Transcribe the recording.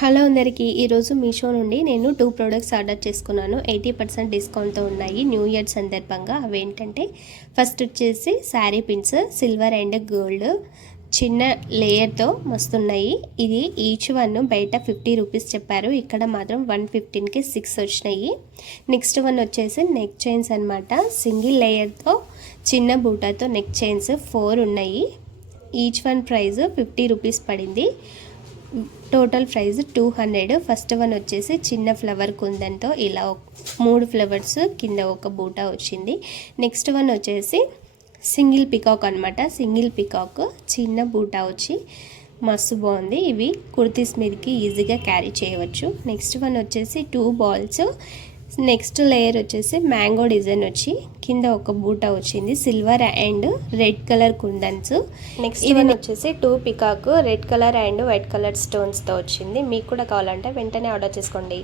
Hello అందరికీ, ఈరోజు మీషో నుండి నేను 2 ప్రోడక్ట్స్ ఆర్డర్ చేసుకున్నాను. 80% డిస్కౌంట్తో ఉన్నాయి న్యూ ఇయర్ సందర్భంగా. అవేంటంటే ఫస్ట్ వచ్చేసి sari pins silver and gold చిన్న లేయర్తో మస్తున్నాయి. ఇది ఈచ్ వన్ బయట 50 రూపీస్ చెప్పారు, ఇక్కడ మాత్రం 115కి 6 వచ్చినాయి. నెక్స్ట్ వన్ వచ్చేసి నెక్ చైన్స్ అనమాట. సింగిల్ లేయర్తో చిన్న బూటాతో నెక్ చైన్స్ 4 ఉన్నాయి. ఈచ్ వన్ ప్రైస్ 50 రూపీస్ పడింది. Total price 200. ఫస్ట్ వన్ వచ్చేసి చిన్న ఫ్లవర్ కుందంతో ఇలా 3 ఫ్లవర్స్ కింద ఒక బూటా వచ్చింది. నెక్స్ట్ వన్ వచ్చేసి సింగిల్ పికాక్ అనమాట. సింగిల్ పికాక్ చిన్న బూటా వచ్చి మస్తు బాగుంది. ఇవి కుర్తీస్ మీదకి ఈజీగా క్యారీ చేయవచ్చు. నెక్స్ట్ వన్ వచ్చేసి 2 బాల్స్. నెక్స్ట్ లేయర్ వచ్చేసి మ్యాంగో డిజైన్ వచ్చి కింద ఒక బూటా వచ్చింది, silver and red colour kundans. Next one వచ్చేసి 2 peacock red colour and white colour స్టోన్స్తో వచ్చింది. మీకు కూడా కావాలంటే వెంటనే ఆర్డర్ చేసుకోండి.